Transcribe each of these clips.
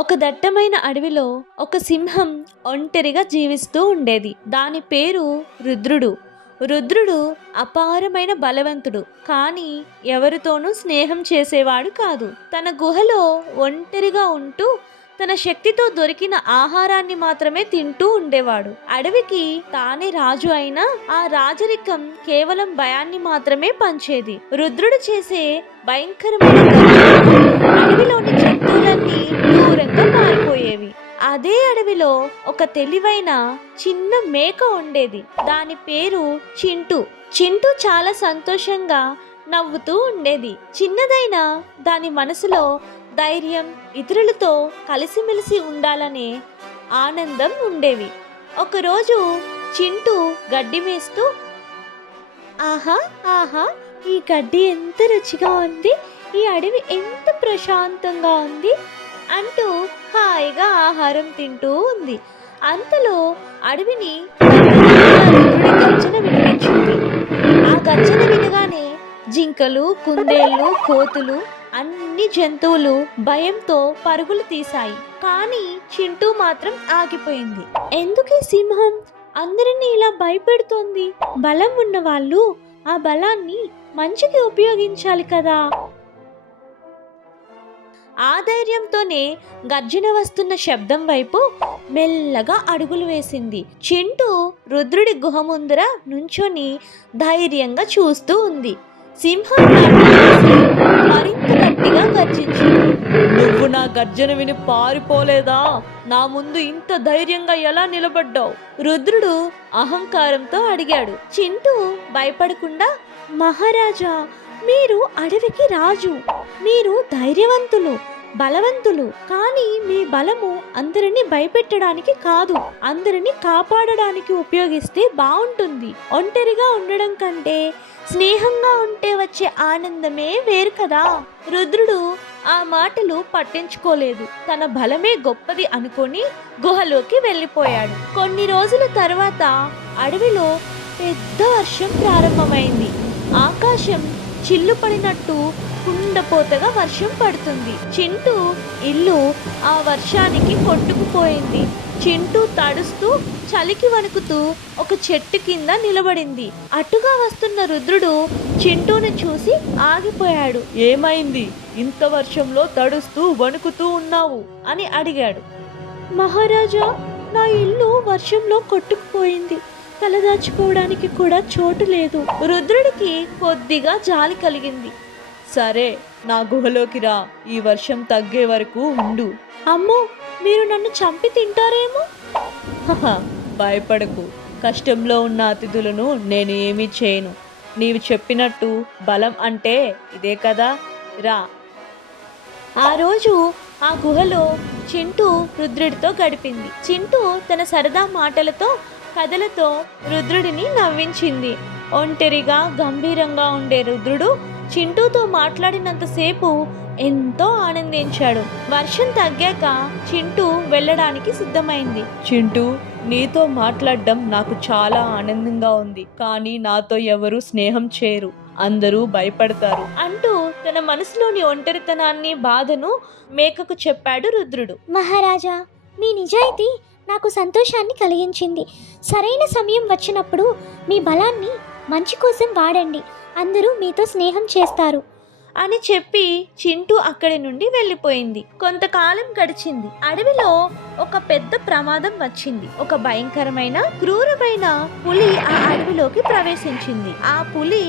ఒక దట్టమైన అడవిలో ఒక సింహం ఒంటరిగా జీవిస్తూ ఉండేది. దాని పేరు రుద్రుడు. రుద్రుడు అపారమైన బలవంతుడు, కానీ ఎవరితోనూ స్నేహం చేసేవాడు కాదు. తన గుహలో ఒంటరిగా ఉంటూ తన శక్తితో దొరికిన ఆహారాన్ని మాత్రమే తింటూ ఉండేవాడు. అడవికి తానే రాజు అయినా ఆ రాజరికం కేవలం భయాన్ని మాత్రమే పంచేది. రుద్రుడు చేసే భయంకరమైన గర్జనకు అడవిలోని జంతువులన్నీ దూరంగా పారిపోయేవి. అదే అడవిలో ఒక తెలివైన చిన్న మేక ఉండేది. దాని పేరు చింటూ. చింటూ చాలా సంతోషంగా నవ్వుతూ ఉండేది. చిన్నదైన దాని మనసులో ధైర్యం, ఇతరులతో కలిసిమెలిసి ఉండాలనే ఆనందం ఉండేవి. ఒకరోజు చింటూ గడ్డి మేస్తూ, ఆహా ఆహా, ఈ గడ్డి ఎంత రుచిగా ఉంది, ఈ అడవి ఎంత ప్రశాంతంగా ఉంది అంటూ హాయిగా ఆహారం తింటూ ఉంది. అంతలో అడవిని రుద్రుడి గర్జన వినిపించింది. ఆ గర్జన వినగానే జింకలు, కుందేళ్ళు, కోతులు అన్ని జంతువులు భయంతో పరుగులు తీశాయి. కానీ చింటూ మాత్రం ఆగిపోయింది. ఎందుకీ సింహం అందరినీ ఇలా భయపెడుతోంది? బలం ఉన్న వాళ్ళు ఆ బలాన్ని మంచికి ఉపయోగించాలి కదా. ఆ ధైర్యంతోనే గర్జన వస్తున్న శబ్దం వైపు మెల్లగా అడుగులు వేసింది. చింటూ రుద్రుడి గుహ ముందర నుంచొని ధైర్యంగా చూస్తూ ఉంది. సింహం మరింత గట్టిగా గర్జించింది. నువ్వు నా గర్జన విని పారిపోలేదా? నా ముందు ఇంత ధైర్యంగా ఎలా నిలబడ్డావు? రుద్రుడు అహంకారంతో అడిగాడు. చింటూ భయపడకుండా, మహారాజా, మీరు అడవికి రాజు, మీరు ధైర్యవంతులు, బలవంతులు, కానీ మీ బలము అందరినీ భయపెట్టడానికి కాదు, అందరినీ కాపాడడానికి ఉపయోగిస్తే బాగుంటుంది. ఒంటరిగా ఉండడం కంటే స్నేహంగా ఉంటే వచ్చే ఆనందమే వేరు కదా. రుద్రుడు ఆ మాటలు పట్టించుకోలేదు. తన బలమే గొప్పది అనుకొని గుహలోకి వెళ్ళిపోయాడు. కొన్ని రోజుల తర్వాత అడవిలో పెద్ద వర్షం ప్రారంభమైంది. ఆకాశం చిల్లు పడినట్టు కుండపోతగా వర్షం పడుతుంది. చింటూ ఇల్లు ఆ వర్షానికి కొట్టుకుపోయింది. చింటూ తడుస్తూ చలికి వణుకుతూ ఒక చెట్టు కింద నిలబడింది. అటుగా వస్తున్న రుద్రుడు చింటూని చూసి ఆగిపోయాడు. ఏమైంది? ఇంత వర్షంలో తడుస్తూ వణుకుతూ ఉన్నావు అని అడిగాడు. మహారాజా, నా ఇల్లు వర్షంలో కొట్టుకుపోయింది, తలదాచుకోవడానికి కూడా చోటు లేదు. రుద్రుడికి కొద్దిగా జాలి కలిగింది. సరే, నా గుహలోకి రా, ఈ వర్షం తగ్గే వరకు ఉండు. అమ్మో, మీరు నన్ను చంపి తింటారేమో. భయపడకు, కష్టంలో ఉన్న అతిథులను నేను ఏమీ చేయను. నీవు చెప్పినట్టు బలం అంటే ఇదే కదా, రా. ఆ రోజు ఆ గుహలో చింటూ రుద్రుడితో గడిపింది. చింటూ తన సరదా మాటలతో, కథలతో రుద్రుడిని నవ్వించింది. ఒంటరిగా గంభీరంగా ఉండే రుద్రుడు చింటూతో మాట్లాడినంతసేపు ఎంతో ఆనందించాడు. వర్షం తగ్గాక చింటూ వెళ్ళడానికి సిద్ధమైంది. చింటూ, నీతో మాట్లాడడం నాకు చాలా ఆనందంగా ఉంది, కానీ నాతో ఎవరు స్నేహం చేయరు, అందరూ భయపడతారు అంటూ తన మనసులోని ఒంటరితనాన్ని, బాధను మేకకు చెప్పాడు రుద్రుడు. మహారాజా, మీ నిజాయితీ నాకు సంతోషాన్ని కలిగించింది. సరైన సమయం వచ్చినప్పుడు మీ బలాన్ని మంచి కోసం వాడండి, అందరూ మీతో స్నేహం చేస్తారు అని చెప్పి చింటూ అక్కడి నుండి వెళ్ళిపోయింది. కొంతకాలం గడిచింది. అడవిలో ఒక పెద్ద ప్రమాదం వచ్చింది. ఒక భయంకరమైన, క్రూరమైన పులి ఆ అడవిలోకి ప్రవేశించింది. ఆ పులి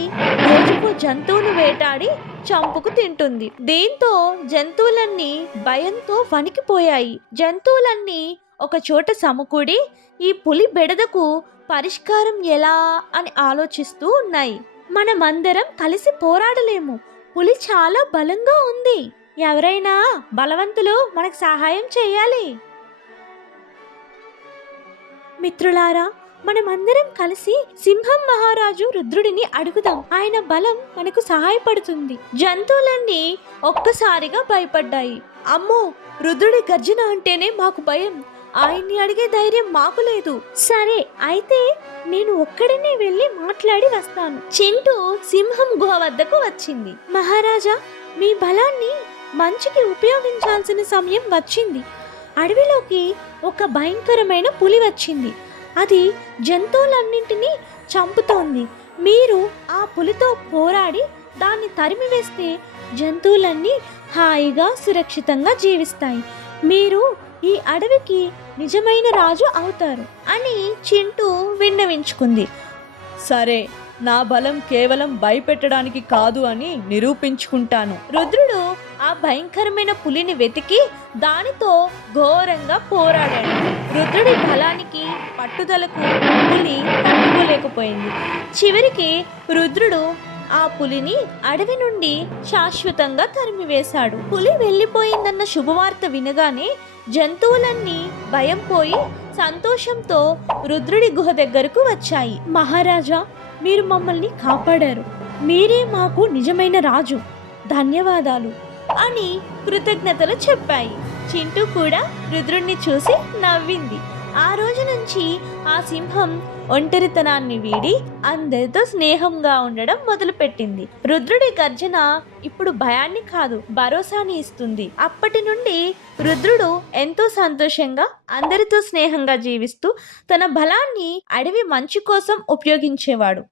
రోజుకు జంతువును వేటాడి చంపుకు తింటుంది. దీంతో జంతువులన్నీ భయంతో వణికిపోయాయి. జంతువులన్నీ ఒక చోట సమకూడి ఈ పులి బెడదకు పరిష్కారం ఎలా అని ఆలోచిస్తూ ఉన్నాయి. మనమందరం కలిసి పోరాడలేము, పులి చాలా బలంగా ఉంది, ఎవరైనా బలవంతులు మనకు సహాయం చేయాలి. మిత్రులారా, మనమందరం కలిసి సింహం మహారాజు రుద్రుడిని అడుగుదాం, ఆయన బలం మనకు సహాయపడుతుంది. జంతువులన్నీ ఒక్కసారిగా భయపడ్డాయి. అమ్మో, రుద్రుడి గర్జన అంటేనే మాకు భయం, ఆయన్ని అడిగే ధైర్యం మాకు లేదు. సరే, అయితే నేను ఒక్కడనే వెళ్ళి మాట్లాడి వస్తాను. చింటూ సింహం గుహ వద్దకు వచ్చింది. మహారాజా, మీ బలాన్ని మంచికి ఉపయోగించాల్సిన సమయం వచ్చింది. అడవిలోకి ఒక భయంకరమైన పులి వచ్చింది. అది జంతువులన్నింటినీ చంపుతోంది. మీరు ఆ పులితో పోరాడి దాన్ని తరిమివేస్తే జంతువులన్నీ హాయిగా సురక్షితంగా జీవిస్తాయి. మీరు ఈ అడవికి నిజమైన రాజు అవుతారు అని చింటూ విన్నవించుకుంది. సరే, నా బలం కేవలం భయపెట్టడానికి కాదు అని నిరూపించుకుంటాను. రుద్రుడు ఆ భయంకరమైన పులిని వెతికి దానితో ఘోరంగా పోరాడాడు. రుద్రుడి బలానికి పట్టుదలకు పులి తట్టుకోలేకపోయింది. చివరికి రుద్రుడు ఆ పులిని అడవి నుండి శాశ్వతంగా తరిమివేశాడు. పులి వెళ్ళిపోయిందన్న శుభవార్త వినగానే జంతువులన్నీ భయం పోయి సంతోషంతో రుద్రుడి గుహ దగ్గరకు వచ్చాయి. మహారాజా, మీరు మమ్మల్ని కాపాడారు. మీరే మాకు నిజమైన రాజు. ధన్యవాదాలు అని కృతజ్ఞతలు చెప్పాయి. చింటూ కూడా రుద్రుడిని చూసి నవ్వింది. ఆ రోజు నుంచి ఆ సింహం ఒంటరితనాన్ని వీడి అందరితో స్నేహంగా ఉండడం మొదలుపెట్టింది. రుద్రుడి గర్జన ఇప్పుడు భయాన్ని కాదు, భరోసాని ఇస్తుంది. అప్పటి నుండి రుద్రుడు ఎంతో సంతోషంగా అందరితో స్నేహంగా జీవిస్తూ తన బలాన్ని అడవి మంచి కోసం ఉపయోగించేవాడు.